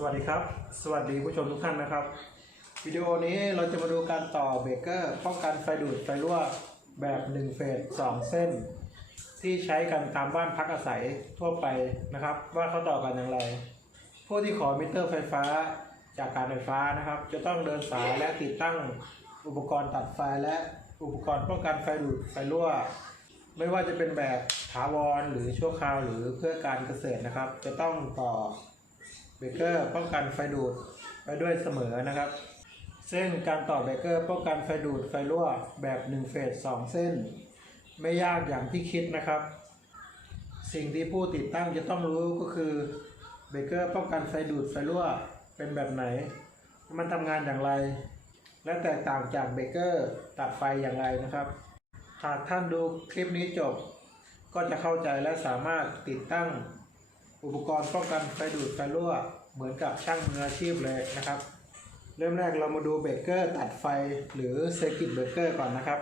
สวัสดีครับ สวัสดีผู้ชมทุกท่านนะครับ วิดีโอนี้เราจะมาดูการต่อเบรกเกอร์ป้องกันไฟดูดไฟรั่วแบบ 1 เฟส 2 เส้น ที่ใช้กันตามบ้านพักอาศัยทั่วไปนะครับ ว่าเขาต่อกันอย่างไร ผู้ที่ขอมิเตอร์ไฟฟ้าจากการไฟฟ้านะครับ จะต้องเดินสายและติดตั้งอุปกรณ์ตัดไฟและอุปกรณ์ป้องกันไฟดูดไฟรั่ว ไม่ว่าจะเป็นแบบถาวรหรือชั่วคราวหรือเพื่อการเกษตรนะครับ จะต้องต่อ เบรกเกอร์ป้องกันไฟดูดไปด้วยเสมอนะครับซึ่งการต่อเบรกเกอร์ป้องกันไฟดูดไฟรั่วแบบ1เฟส2 เส้น ไม่ยากอย่างที่คิดนะครับ สิ่งที่ผู้ติดตั้งจะต้องรู้ก็คือเบรกเกอร์ป้องกันไฟดูดไฟรั่วเป็นแบบไหน มันทำงานอย่างไร และแตกต่างจากเบรกเกอร์ตัดไฟอย่างไรนะครับ หากท่านดูคลิปนี้จบ ก็จะเข้าใจและสามารถติดตั้ง อุปกรณ์ป้องกันไฟดูดไฟรั่วเหมือนกับช่างมืออาชีพเลยนะครับ เริ่มแรกเรามาดูเบรกเกอร์ตัดไฟหรือเซอร์กิตเบรกเกอร์ก่อนนะครับ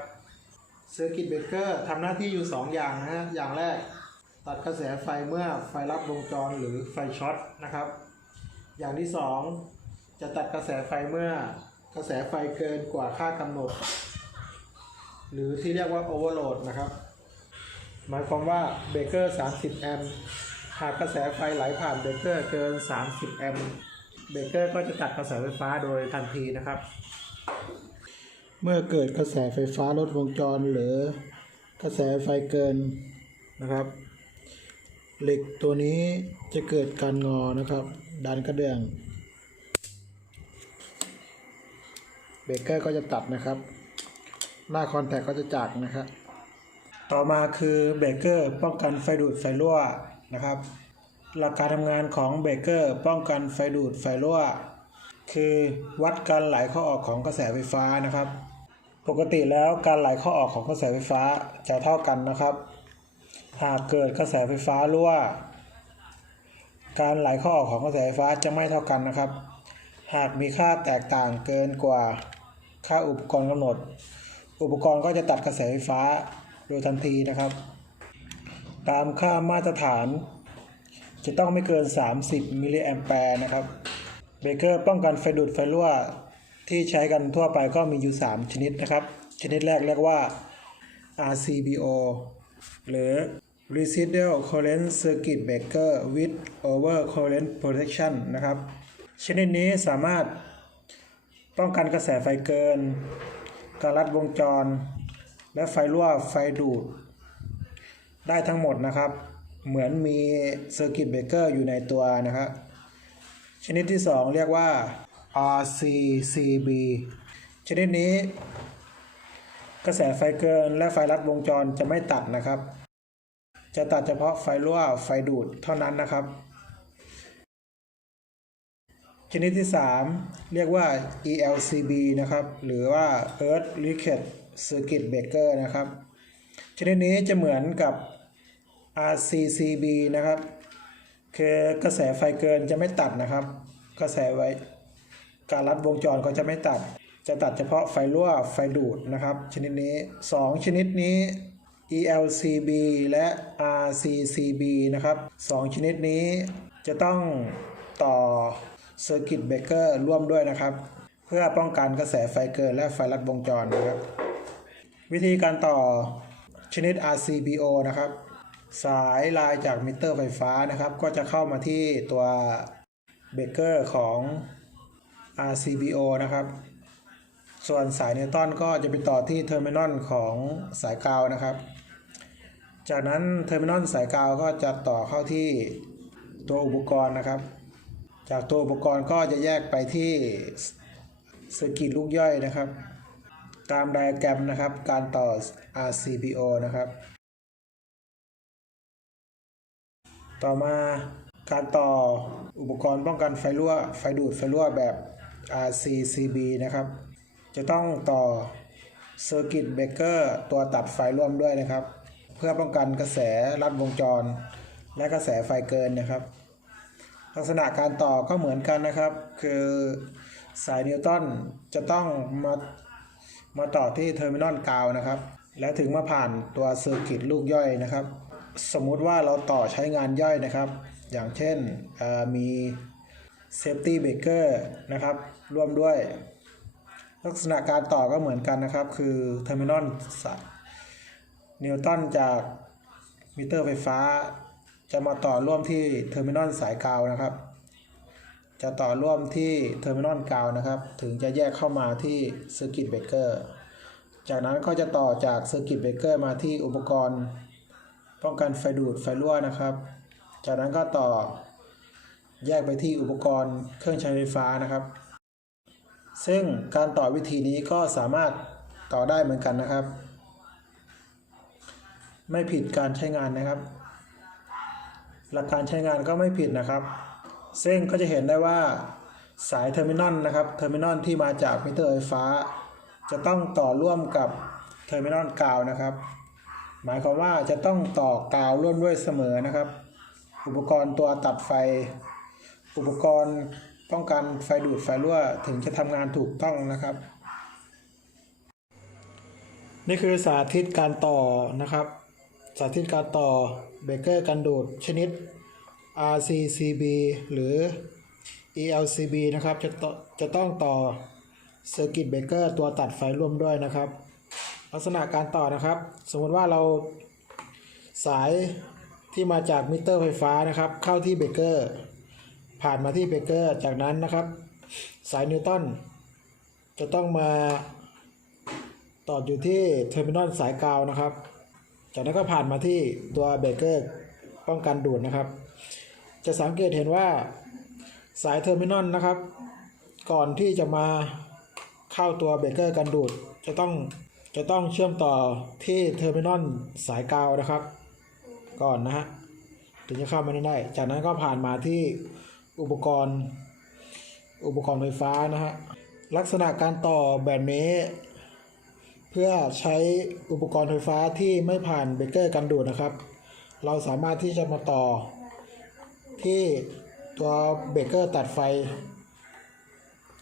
เซอร์กิตเบรกเกอร์ทำหน้าที่อยู่ 2 อย่างนะฮะอย่างแรก ตัดกระแสไฟเมื่อไฟลัดวงจรหรือไฟช็อตนะครับ อย่างที่ 2 จะตัดกระแสไฟเมื่อกระแสไฟเกินกว่าค่ากำหนด หรือที่เรียกว่าโอเวอร์โหลดนะครับ หมายความว่าเบรกเกอร์ 30 แอมป์ หากกระแสไฟไหลผ่านเบรกเกอร์เกิน 30 แอมป์เบรกเกอร์ก็จะตัดกระแสไฟฟ้าโดยทันทีนะครับ เมื่อเกิดกระแสไฟฟ้าลดวงจรหรือกระแสไฟเกินนะครับ เหล็กตัวนี้จะเกิดการงอนะครับ ดันกระเดื่องเบรกเกอร์ก็จะตัดนะครับ หน้าคอนแทคก็จะจากนะครับต่อมาคือเบรกเกอร์ป้องกันไฟดูดไฟรั่ว นะครับ หลักการทำงานของเบรกเกอร์ป้องกันไฟดูดไฟรั่ว คือวัดการไหลเข้าออกของกระแสไฟฟ้านะครับ ปกติแล้วการไหลเข้าออกของกระแสไฟฟ้าจะเท่ากันนะครับ หากเกิดกระแสไฟฟ้ารั่ว การไหลเข้าออกของกระแสไฟฟ้าจะไม่เท่ากันนะครับ หากมีค่าแตกต่างเกินกว่าค่าอุปกรณ์กำหนด อุปกรณ์ก็จะตัดกระแสไฟฟ้าโดยทันทีนะครับ ตามค่ามาตรฐาน จะต้องไม่เกิน 30 มิลลิแอมแปร์นะครับ เบรกเกอร์ป้องกันไฟดูดไฟรั่วที่ใช้กันทั่วไปก็มีอยู่ 3 ชนิดนะครับ ชนิดแรกเรียกว่า RCBO หรือ Residual Current Circuit Breaker with Over Current Protection นะครับ ชนิดนี้สามารถป้องกันกระแสไฟเกิน การลัดวงจร และไฟรั่วไฟดูด ได้ทั้งหมดนะครับ เหมือนมีเซอร์กิตเบรกเกอร์อยู่ในตัวนะครับ ชนิดที่ 2 เรียกว่า RCCB ชนิดนี้ กระแสไฟเกินและไฟลัดวงจรจะไม่ตัดนะครับ จะตัดเฉพาะไฟรั่วไฟดูดเท่านั้นนะครับ ชนิดที่ 3 เรียกว่า ELCB นะครับ หรือว่า Earth Liquid Circuit Breaker นะครับ ชนิดนี้จะเหมือนกับ RCCB นะครับ คือกระแสไฟเกินจะไม่ตัดนะครับ กระแสไว้การรัดวงจรก็จะไม่ตัด จะตัดเฉพาะไฟรั่วไฟดูดนะครับ ชนิดนี้ 2 ชนิดนี้ ELCB และ RCCB นะครับ 2 ชนิดนี้จะต้องต่อ Circuit Breaker ร่วมด้วยนะครับ เพื่อป้องกันกระแสไฟเกินและไฟลัดวงจรนะครับ วิธีการต่อชนิด RCBO นะครับ สายลายจากมิเตอร์ไฟฟ้านะครับ ก็จะเข้ามาที่ตัวเบรกเกอร์ของ RCBO นะครับ ส่วนสายนิวตันก็จะไปต่อที่เทอร์มินอลของสายกาวนะครับ จากนั้นเทอร์มินอลสายกาวก็จะต่อเข้าที่ตัวอุปกรณ์นะครับ จากตัวอุปกรณ์ก็จะแยกไปที่สกิตลูกย่อยนะครับ ตามไดอะแกรมนะครับ การต่อ RCBO นะครับ ต่อมาการต่ออุปกรณ์ป้องกันไฟรั่วไฟดูดไฟรั่วแบบ RCCB นะครับ จะต้องต่อ Circuit Breaker ตัวตัดไฟร่วมด้วยนะครับ เพื่อป้องกันกระแสลัดวงจร และกระแสไฟเกินนะครับ ลักษณะการต่อก็เหมือนกันนะครับ คือสายนิวตันจะต้องมามาต่อที่เทอร์มินอลกาวนะครับ แล้วถึงมาผ่านตัวเซอร์กิตลูกย่อยนะครับ สมมุติว่าเราต่อใช้งานย่อยนะครับ อย่างเช่นมี Safety Breaker นะครับ ร่วมด้วย ลักษณะการต่อก็เหมือนกันนะครับ คือ Terminal นิวตันจากมิเตอร์ไฟฟ้า จะมาต่อร่วมที่เทอร์มินอลสายกาวนะครับ จะต่อร่วมที่เทอร์มินอลกาวนะครับ ถึงจะแยกเข้ามาที่เซอร์กิตเบรกเกอร์ จากนั้นก็จะต่อจากเซอร์กิตเบรกเกอร์มาที่อุปกรณ์ ป้องกันไฟดูดไฟรั่วนะครับ จากนั้นก็ต่อแยกไปที่อุปกรณ์เครื่องใช้ไฟฟ้านะครับ ซึ่งการต่อวิธีนี้ก็สามารถต่อได้เหมือนกันนะครับ ไม่ผิดการใช้งานนะครับ หลักการใช้งานก็ไม่ผิดนะครับ ซึ่งก็จะเห็นได้ว่าสายเทอร์มินอลนะครับเทอร์มินอลที่มาจากมิเตอร์ไฟฟ้า จะต้องต่อร่วมกับเทอร์มินอลกาวนะครับ หมายความว่าจะต้องต่อกาวร่วมด้วยเสมอนะครับ อุปกรณ์ตัวตัดไฟ อุปกรณ์ป้องกันไฟดูดไฟรั่วถึงจะทำงานถูกต้องนะครับ นี่คือสาธิตการต่อนะครับ สาธิตการต่อเบรกเกอร์กันดูดชนิด RCCB หรือ ELCB นะครับจะต่อจะต้องต่อเซอร์กิตเบรกเกอร์ตัวตัดไฟร่วมด้วยนะครับ ลักษณะการต่อนะครับ สมมติว่าเราสายที่มาจากมิเตอร์ไฟฟ้านะครับ เข้าที่เบรกเกอร์ ผ่านมาที่เบรกเกอร์ จากนั้นนะครับ สายนิวตันจะต้องมาต่ออยู่ที่เทอร์มินอลสายกาวนะครับ จากนั้นก็ผ่านมาที่ตัวเบรกเกอร์ป้องกันดูดนะครับ จะสังเกตเห็นว่าสายเทอร์มินอลนะครับ ก่อนที่จะมาเข้าตัวเบรกเกอร์กันดูด จะต้อง จะต้องเชื่อมต่อที่เทอร์มินอลสายกาวนะครับ ก่อนนะฮะถึงจะเข้ามาได้ จากนั้นก็ผ่านมาที่อุปกรณ์ อุปกรณ์ไฟฟ้านะฮะลักษณะการต่อแบบนี้ เพื่อใช้อุปกรณ์ไฟฟ้าที่ไม่ผ่านเบรกเกอร์กันดูดนะครับ เราสามารถที่จะมาต่อ ที่ตัวเบรกเกอร์ตัดไฟ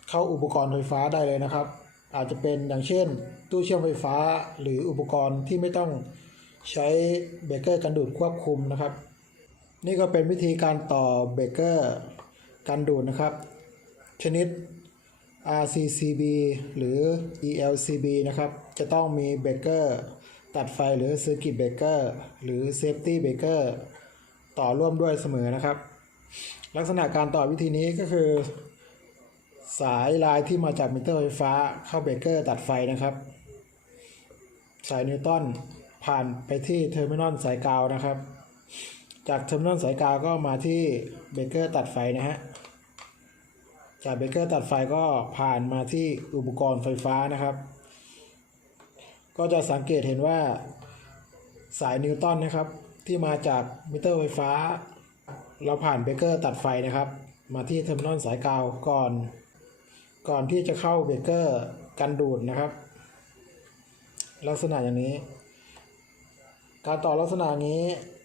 เข้าอุปกรณ์ไฟฟ้าได้เลยนะครับ อาจจะเป็นอย่างเช่น ตู้เชื่อมไฟฟ้าหรืออุปกรณ์ที่ไม่ต้องใช้เบรกเกอร์กันดูดควบคุมนะครับ นี่ก็เป็นวิธีการต่อเบรกเกอร์กันดูดนะครับ ชนิด RCCB หรือ ELCB นะครับ จะต้องมีเบรกเกอร์ตัดไฟหรือ Circuit Breaker หรือ Safety Breaker ต่อร่วมด้วยเสมอนะครับ ลักษณะการต่อวิธีนี้ก็คือ สายลายที่มาจากมิเตอร์ไฟฟ้าเข้าเบรกเกอร์ตัดไฟนะครับ สายนิวตันผ่านไปที่เทอร์มินอลสายกาวนะครับ จากเทอร์มินอลสายกาวก็มาที่เบรกเกอร์ตัดไฟนะฮะจากเบรกเกอร์ตัดไฟก็ผ่านมาที่อุปกรณ์ไฟฟ้านะครับ ก็จะสังเกตเห็นว่าสายนิวตันนะครับ ที่มาจากมิเตอร์ไฟฟ้า เราผ่านเบรกเกอร์ตัดไฟนะครับ มาที่เทอร์มินอลสายกาวก่อน ก่อนที่จะเข้าเบรกเกอร์กันดูดนะครับ ลักษณะอย่างนี้ การต่อลักษณะนี้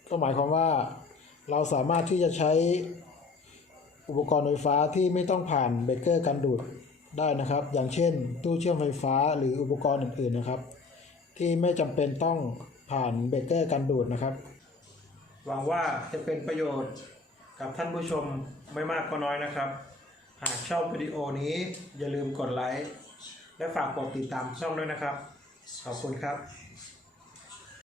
ก็หมายความว่าเราสามารถที่จะใช้อุปกรณ์ไฟฟ้าที่ไม่ต้องผ่านเบรกเกอร์กันดูดได้นะครับ อย่างเช่น ตู้เชื่อมไฟฟ้าหรืออุปกรณ์อื่นๆนะครับ ที่ไม่จำเป็นต้องผ่านเบรกเกอร์กันดูดนะครับ หวังว่าจะเป็นประโยชน์กับท่านผู้ชมไม่มากก็น้อยนะครับ หากชอบวิดีโอนี้อย่าลืมกดไลค์และฝากกดติดตามช่องด้วยนะครับ ขอบคุณครับ